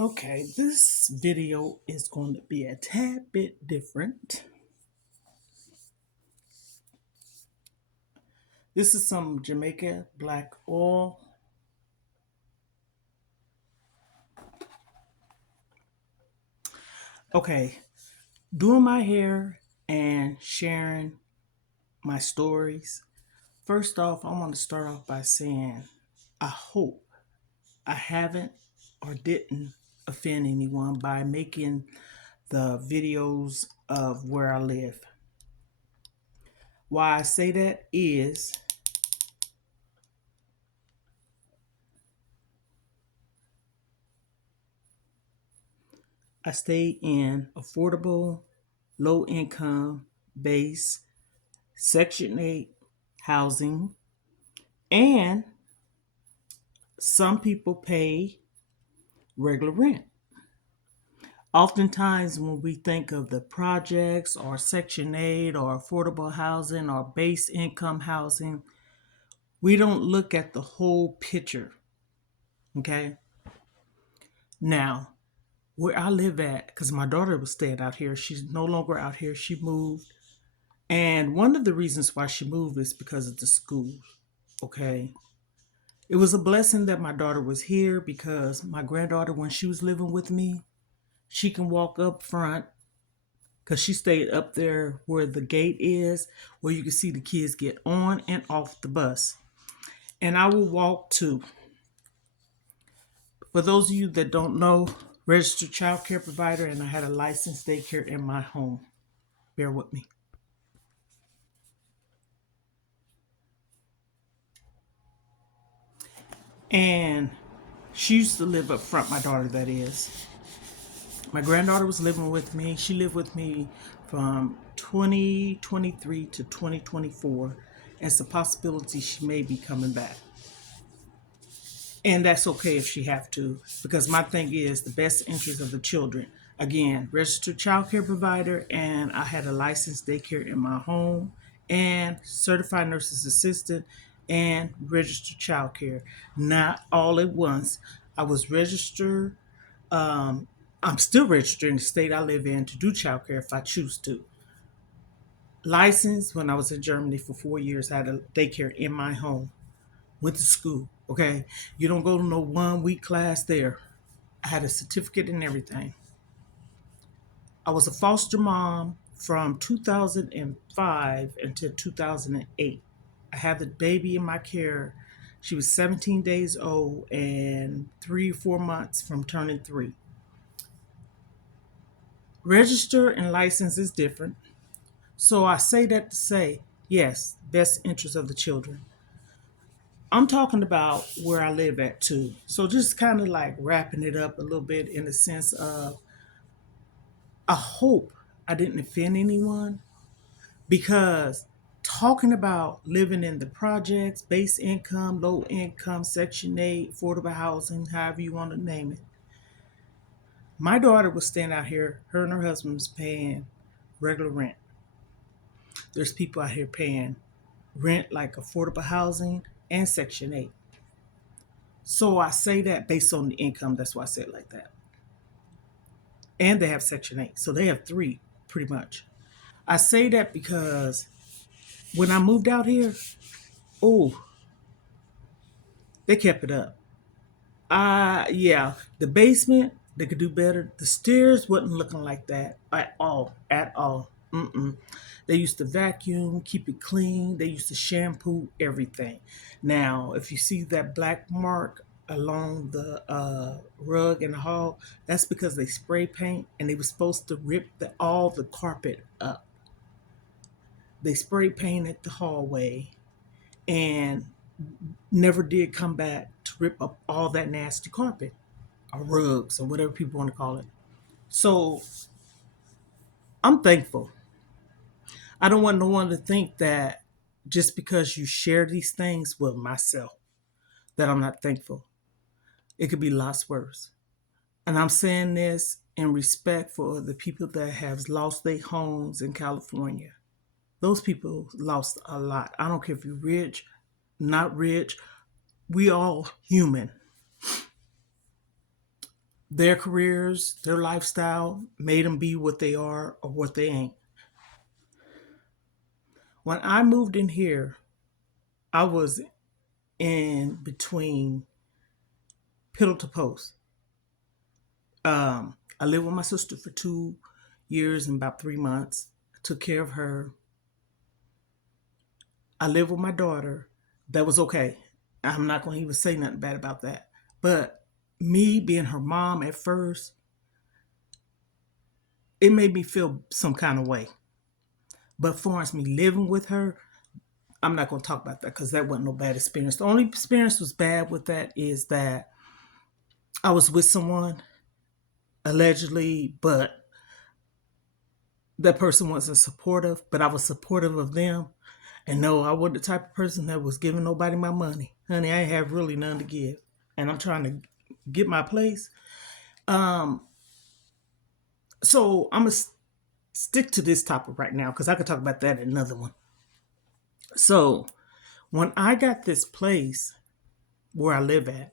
Okay, this video is going to be a tad bit different. This is some Jamaica black oil. Okay, doing my hair and sharing my stories. First off, I want to start off by saying I hope I haven't or didn't offend anyone by making the videos of where I live. Why I say that is I stay in affordable, low income base, Section 8 housing, and some people pay regular rent. Oftentimes, when we think of the projects or Section 8 or affordable housing or base income housing, we don't look at the whole picture. Okay. Now, where I live at, because my daughter was staying out here, she's no longer out here, she moved. And one of the reasons why she moved is because of the school. Okay. It was a blessing that my daughter was here because my granddaughter, when she was living with me, she can walk up front because she stayed up there where the gate is, where you can see the kids get on and off the bus. And I will walk to. For those of you that don't know, registered child care provider, and I had a licensed daycare in my home. Bear with me. And she used to live up front, my daughter, that is. My granddaughter was living with me. She lived with me from 2023 to 2024. It's a possibility she may be coming back. And that's okay if she have to, because my thing is the best interest of the children. Again, registered child care provider, and I had a licensed daycare in my home, and certified nurse's assistant, and registered child care. Not all at once. I was registered. I'm still registered in the state I live in to do child care if I choose to. Licensed when I was in Germany for 4 years. I had a daycare in my home. Went to school. Okay, you don't go to no 1 week class there. I had a certificate and everything. I was a foster mom from 2005 until 2008. I had the baby in my care. She was 17 days old and 3 or 4 months from turning 3. Register and license is different. So I say that to say, yes, best interest of the children. I'm talking about where I live at too. So just kind of like wrapping it up a little bit in the sense of I hope I didn't offend anyone because talking about living in the projects, base income, low income, Section 8, affordable housing, however you want to name it. My daughter was staying out here, her and her husband was paying regular rent. There's people out here paying rent like affordable housing and Section 8. So I say that based on the income. That's why I say it like that. And they have Section 8. So they have three, pretty much. I say that because when I moved out here, oh, they kept it up. Yeah, the basement, they could do better. The stairs wasn't looking like that at all, at all. Mm-mm. They used to vacuum, keep it clean. They used to shampoo everything. Now, if you see that black mark along the rug in the hall, that's because they spray paint and they were supposed to rip all the carpet up. They spray painted the hallway and never did come back to rip up all that nasty carpet or rugs or whatever people want to call it. So I'm thankful. I don't want no one to think that just because you share these things with myself that I'm not thankful. It could be lots worse. And I'm saying this in respect for the people that have lost their homes in California. Those people lost a lot. I don't care if you're rich, not rich. We all human. Their careers, their lifestyle made them be what they are or what they ain't. When I moved in here, I was in between pillow to post. I lived with my sister for 2 years and about 3 months. I took care of her. I lived with my daughter. That was okay. I'm not going to even say nothing bad about that. But me being her mom at first, it made me feel some kind of way. But for instance, me living with her, I'm not going to talk about that because that wasn't no bad experience. The only experience was bad with that is that I was with someone allegedly, but that person wasn't supportive, but I was supportive of them. And no, I wasn't the type of person that was giving nobody my money. Honey, I ain't have really none to give. And I'm trying to get my place. Um, so I'm going to stick to this topic right now because I could talk about that in another one. So when I got this place where I live at,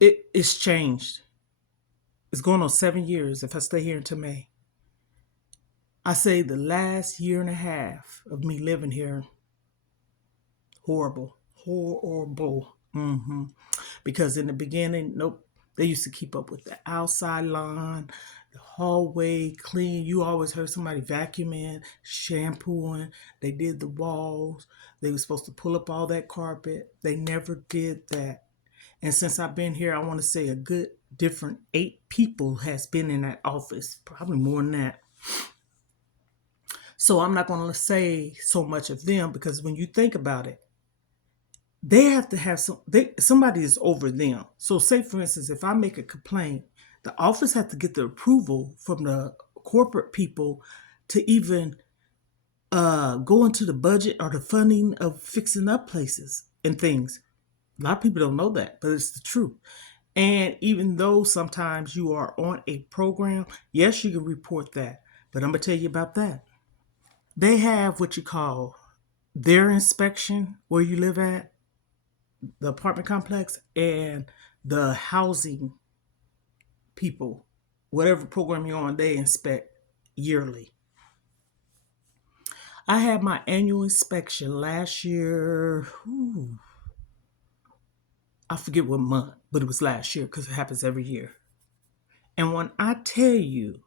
it's changed. It's going on 7 years if I stay here until May. I say the last year and a half of me living here, horrible, horrible. Because in the beginning, nope, they used to keep up with the outside lawn, the hallway clean. You always heard somebody vacuuming, shampooing. They did the walls. They were supposed to pull up all that carpet. They never did that. And since I've been here, I want to say a good different 8 people has been in that office, probably more than that. So I'm not going to say so much of them because when you think about it, they have to have somebody is over them. So say for instance, if I make a complaint, the office has to get the approval from the corporate people to even go into the budget or the funding of fixing up places and things. A lot of people don't know that, but it's the truth. And even though sometimes you are on a program, yes, you can report that. But I'm going to tell you about that. They have what you call their inspection where you live at, the apartment complex, and the housing people, whatever program you're on, they inspect yearly. I had my annual inspection last year. I forget what month, but it was last year because it happens every year. And when I tell you,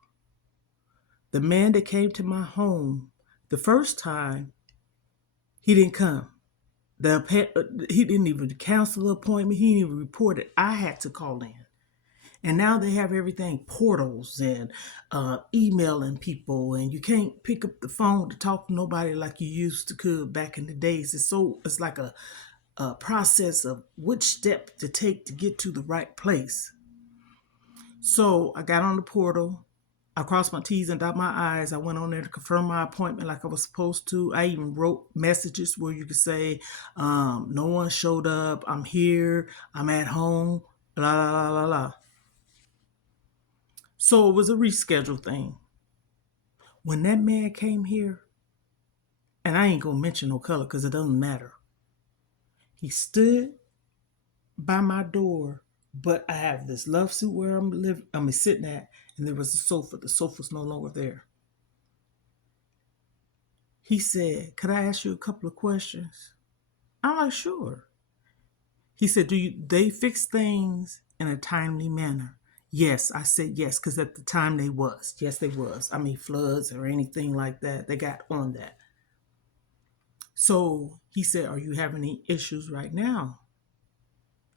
the man that came to my home the first time, he didn't come. He didn't even cancel the appointment. He didn't even report it. I had to call in. And now they have everything portals and emailing people, and you can't pick up the phone to talk to nobody like you used to could back in the days. It's like a process of which step to take to get to the right place. So I got on the portal. I crossed my T's and dot my I's. I went on there to confirm my appointment like I was supposed to. I even wrote messages where you could say, no one showed up. I'm here. I'm at home. La la la la la. So it was a reschedule thing. When that man came here, and I ain't gonna mention no color because it doesn't matter. He stood by my door, but I have this love suit where I'm sitting at, and there was a sofa. The sofa's no longer there. He said, "Could I ask you a couple of questions?" I'm like, "Sure." He said, "Do they fix things in a timely manner?" Yes, I said yes, because at the time they was. Yes, they was. I mean, floods or anything like that, they got on that. So he said, "Are you having any issues right now?"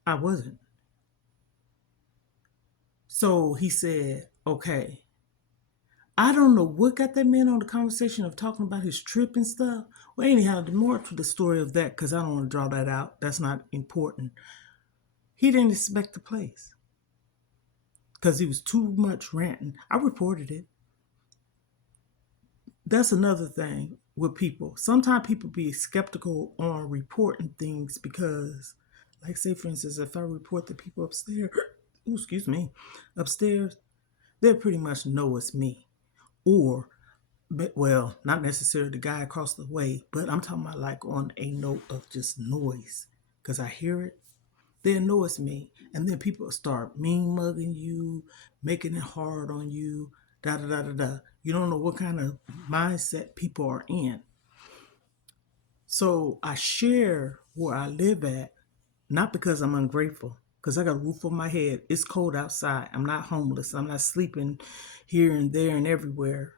I wasn't. So he said, "Okay." I don't know what got that man on the conversation of talking about his trip and stuff. Well, anyhow, the more to the story of that, because I don't want to draw that out. That's not important. He didn't inspect the place because he was too much ranting. I reported it. That's another thing with people. Sometimes people be skeptical on reporting things because, like, say for instance, if I report the people upstairs, ooh, excuse me, upstairs, they pretty much know it's me. Or, well, not necessarily the guy across the way, but I'm talking about like on a note of just noise because I hear it. They'll know it's me. And then people start mean mugging you, making it hard on you, da da da da da. You don't know what kind of mindset people are in. So I share where I live at, not because I'm ungrateful, because I got a roof over my head. It's cold outside. I'm not homeless. I'm not sleeping here and there and everywhere.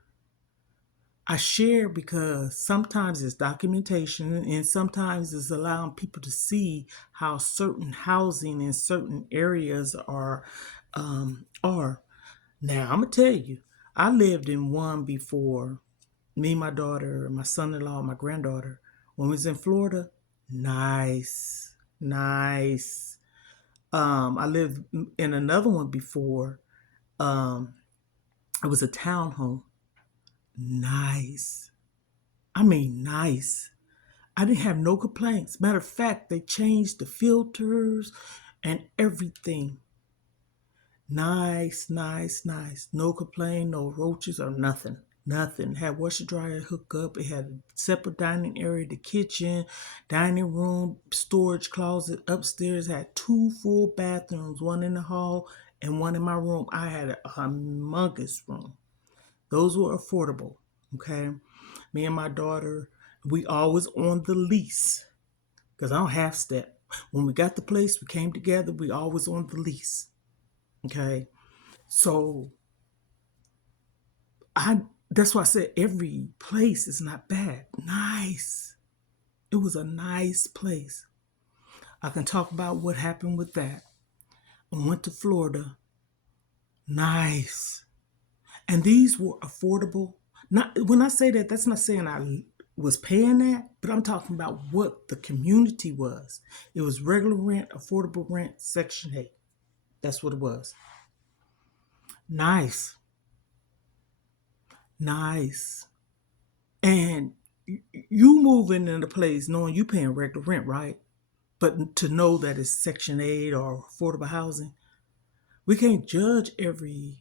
I share because sometimes it's documentation and sometimes it's allowing people to see how certain housing in certain areas are. Now I'm gonna tell you, I lived in one before. Me, my daughter, my son-in-law, my granddaughter. When we was in Florida, nice, nice. I lived in another one before. Um, it was a townhome, nice. I mean, nice. I didn't have no complaints. Matter of fact, they changed the filters and everything. Nice, nice, nice. No complaint, no roaches or nothing. Nothing. Had washer dryer hook up. It had a separate dining area, the kitchen, dining room, storage closet upstairs. Had two full bathrooms, one in the hall and one in my room. I had a humongous room. Those were affordable. Okay. Me and my daughter, we always on the lease because I don't half step. When we got the place, we came together, we always on the lease. Okay. So I that's why I said every place is not bad. Nice. It was a nice place. I can talk about what happened with that. I went to Florida. Nice. And these were affordable. Not when I say that, that's not saying I was paying that, but I'm talking about what the community was. It was regular rent, affordable rent, Section 8. That's what it was. Nice. Nice. And you moving in a place knowing you paying regular rent, right? But to know that it's Section 8 or affordable housing, we can't judge every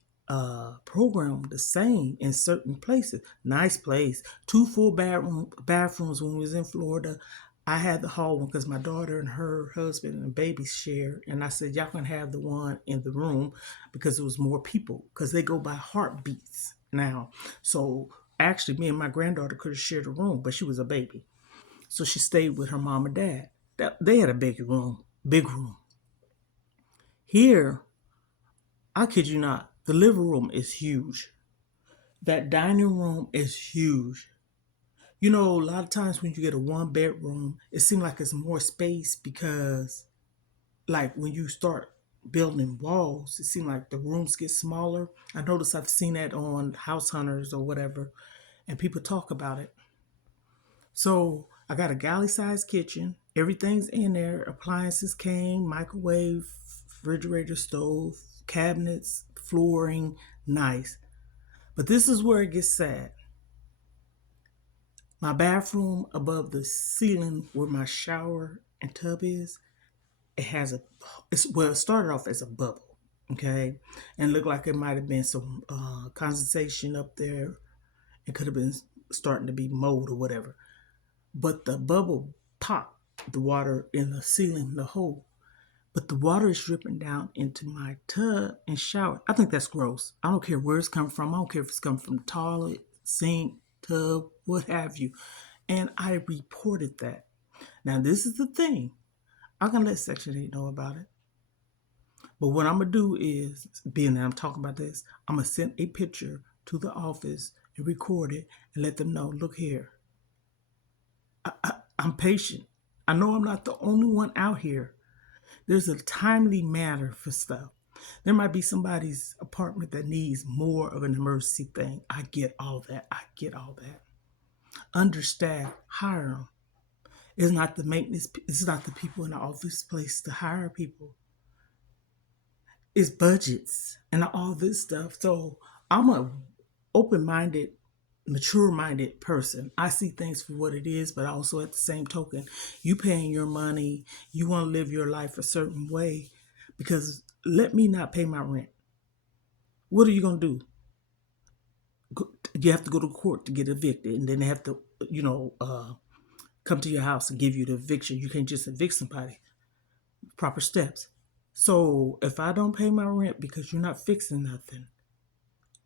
program the same in certain places. Nice place, two full bathrooms when we was in Florida. I had the hall one because my daughter and her husband and babies share, and I said y'all can have the one in the room because it was more people because they go by heartbeats now. So actually, me and my granddaughter could have shared a room, but she was a baby, so she stayed with her mom and dad. They had a big room, big room. Here, I kid you not, the living room is huge. That dining room is huge. You know, a lot of times when you get a one bedroom, it seems like it's more space because, like, when you start building walls, it seems like the rooms get smaller. I notice I've seen that on House Hunters or whatever, and people talk about it. So I got a galley sized kitchen. Everything's in there. Appliances came, microwave, refrigerator, stove, cabinets, flooring, nice. But this is where it gets sad. My bathroom above the ceiling where my shower and tub is, it has it started off as a bubble, okay? And looked like it might have been some condensation up there. It could have been starting to be mold or whatever. But the bubble popped the water in the ceiling, the hole. But the water is dripping down into my tub and shower. I think that's gross. I don't care where it's coming from. I don't care if it's coming from the toilet, sink, tub, what have you. And I reported that. Now, this is the thing. I can let Section 8 know about it. But what I'm going to do is, being that I'm talking about this, I'm going to send a picture to the office and record it and let them know, look here. I'm patient. I know I'm not the only one out here. There's a timely manner for stuff. There might be somebody's apartment that needs more of an emergency thing. I get all that. I get all that. Understaffed, hire them. It's not the maintenance. It's not the people in the office place to hire people. It's budgets and all this stuff. So I'm a open-minded, mature-minded person. I see things for what it is, but also at the same token, you paying your money, you want to live your life a certain way, because let me not pay my rent. What are you gonna do? You have to go to court to get evicted, and then they have to, come to your house and give you the eviction. You can't just evict somebody. proper steps. So if I don't pay my rent because you're not fixing nothing,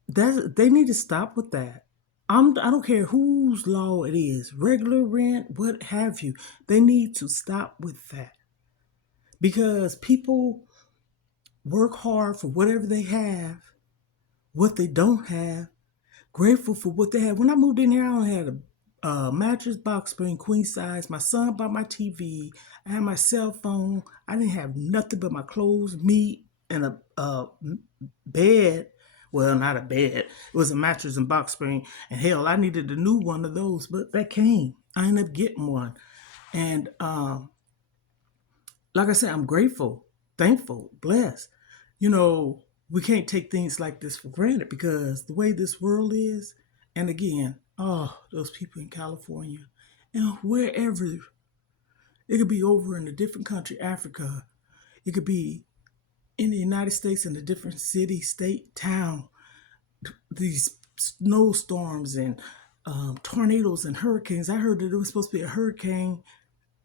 they need to stop with that. I don't care whose law it is, regular rent, what have you. They need to stop with that because people work hard for whatever they have, what they don't have, grateful for what they have. When I moved in here, I only had a mattress, box spring, queen size. My son bought my TV. I had my cell phone. I didn't have nothing but my clothes, meat, and a bed. Well, not a bed. It was a mattress and box spring. And hell, I needed a new one of those, but that came. I ended up getting one. And like I said, I'm grateful, thankful, blessed. You know, we can't take things like this for granted because the way this world is, and again, oh, those people in California and wherever, it could be over in a different country, Africa, it could be in the United States in a different city, state, town, these snowstorms and tornadoes and hurricanes. I heard that it was supposed to be a hurricane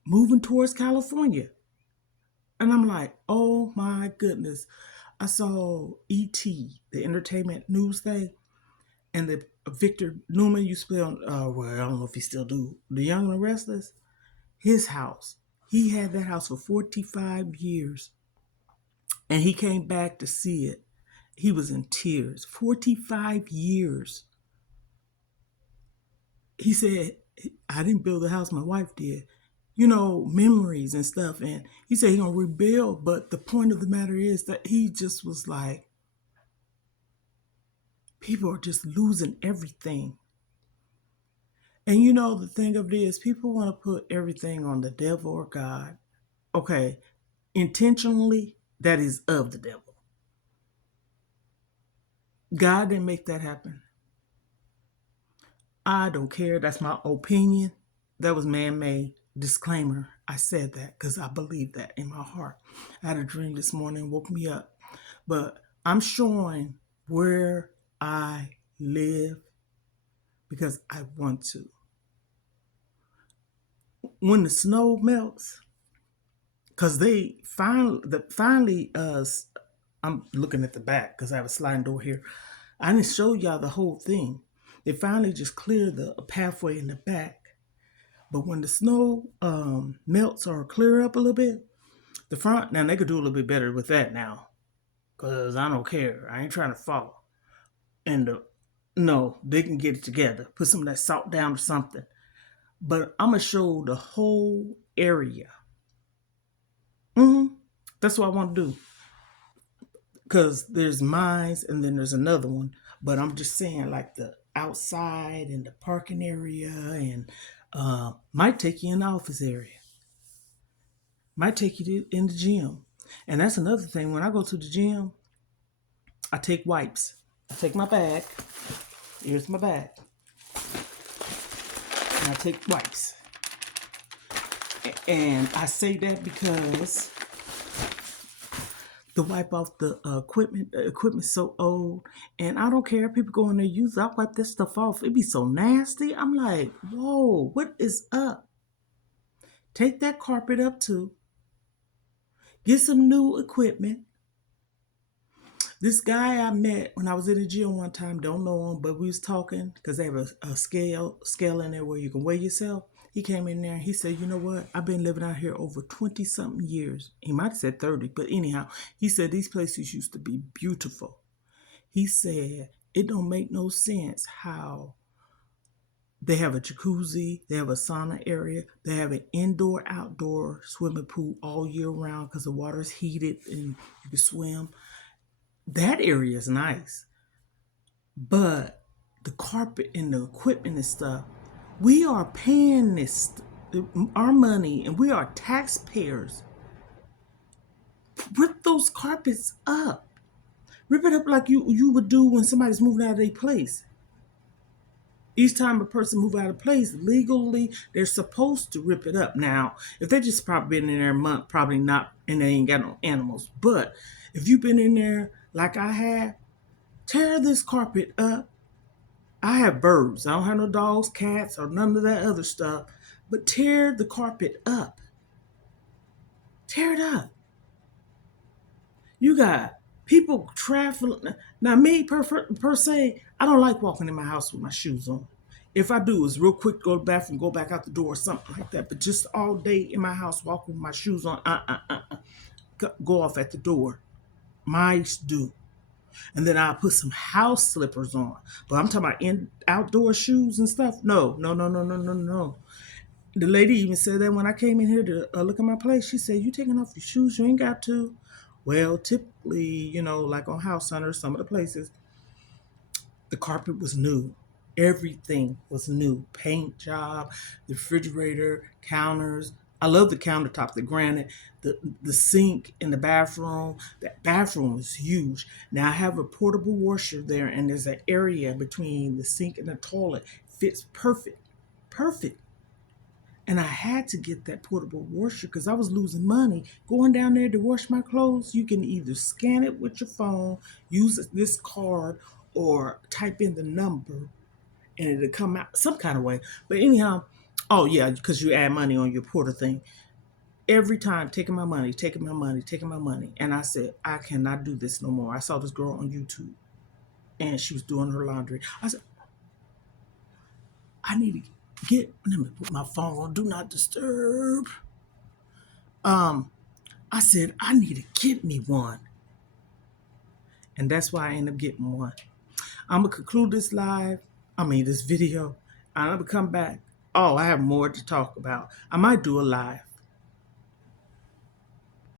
moving towards California. And I'm like, oh my goodness. I saw E.T., the entertainment news thing, and the Victor Newman used to play on, well, I don't know if he still do, The Young and the Restless. His house. He had that house for 45 years. And he came back to see it. He was in tears. 45 years. He said, I didn't build the house, my wife did. You know, memories and stuff. And he said he's going to rebuild. But the point of the matter is that he just was like, people are just losing everything. And you know, the thing of it is, people want to put everything on the devil or God. Okay, intentionally, that is of the devil. God didn't make that happen. I don't care. That's my opinion. That was man-made. Disclaimer. I said that because I believe that in my heart. I had a dream this morning, woke me up. But I'm showing where I live because I want to. When the snow melts, because they finally, I'm looking at the back because I have a sliding door here. I didn't show y'all the whole thing. They finally just cleared the pathway in the back. But when the snow melts or clear up a little bit, the front, now they could do a little bit better with that now. Because I don't care. I ain't trying to fall. And no, they can get it together. Put some of that salt down or something. But I'm going to show the whole area. That's what I want to do. Because there's mines and then there's another one. But I'm just saying, like the outside and the parking area and might take you in the office area. Might take you in the gym. And that's another thing. When I go to the gym, I take wipes. I take my bag. Here's my bag. And I take wipes. And I say that because to wipe off the equipment's so old. And I don't care. People go in there, use it. I wipe this stuff off. It be so nasty. I'm like, whoa, what is up? Take that carpet up too. Get some new equipment. This guy I met when I was in the gym one time, don't know him, but we was talking because they have a scale in there where you can weigh yourself. He came in there and he said, you know what? I've been living out here over 20-something years. He might have said 30, but anyhow, he said these places used to be beautiful. He said it don't make no sense how they have a jacuzzi, they have a sauna area, they have an indoor-outdoor swimming pool all year round because the water is heated and you can swim. That area is nice. But the carpet and the equipment and stuff, we are paying this, our money, and we are taxpayers. Rip those carpets up. Rip it up like you would do when somebody's moving out of their place. Each time a person moves out of place, legally, they're supposed to rip it up. Now, if they just probably been in there a month, probably not, and they ain't got no animals. But if you've been in there like I have, tear this carpet up. I have birds. I don't have no dogs, cats, or none of that other stuff. But tear the carpet up. Tear it up. You got people traveling. Now, me per se, I don't like walking in my house with my shoes on. If I do, it's real quick, go to the bathroom, go back out the door, or something like that. But just all day in my house, walking with my shoes on, go off at the door. Mice do. And then I'll put some house slippers on. But I'm talking about outdoor shoes and stuff. No, no, no, no, no, no, no. The lady even said that when I came in here to look at my place. She said, "You taking off your shoes? You ain't got to." Well, typically, like on House Hunter, some of the places, the carpet was new. Everything was new. Paint job, the refrigerator, counters. I love the countertop, the granite, the sink in the bathroom. That bathroom is huge. Now I have a portable washer there, and there's an area between the sink and the toilet. Fits perfect. Perfect. And I had to get that portable washer because I was losing money going down there to wash my clothes. You can either scan it with your phone, use this card, or type in the number and it'll come out some kind of way. But anyhow, oh yeah, because you add money on your porter thing. Every time taking my money, taking my money, taking my money. And I said, I cannot do this no more. I saw this girl on YouTube and she was doing her laundry. I said, I need to let me put my phone on do not disturb. I said, I need to get me one. And that's why I ended up getting one. I'm going to conclude this video. I'm going to come back. Oh, I have more to talk about. I might do a live.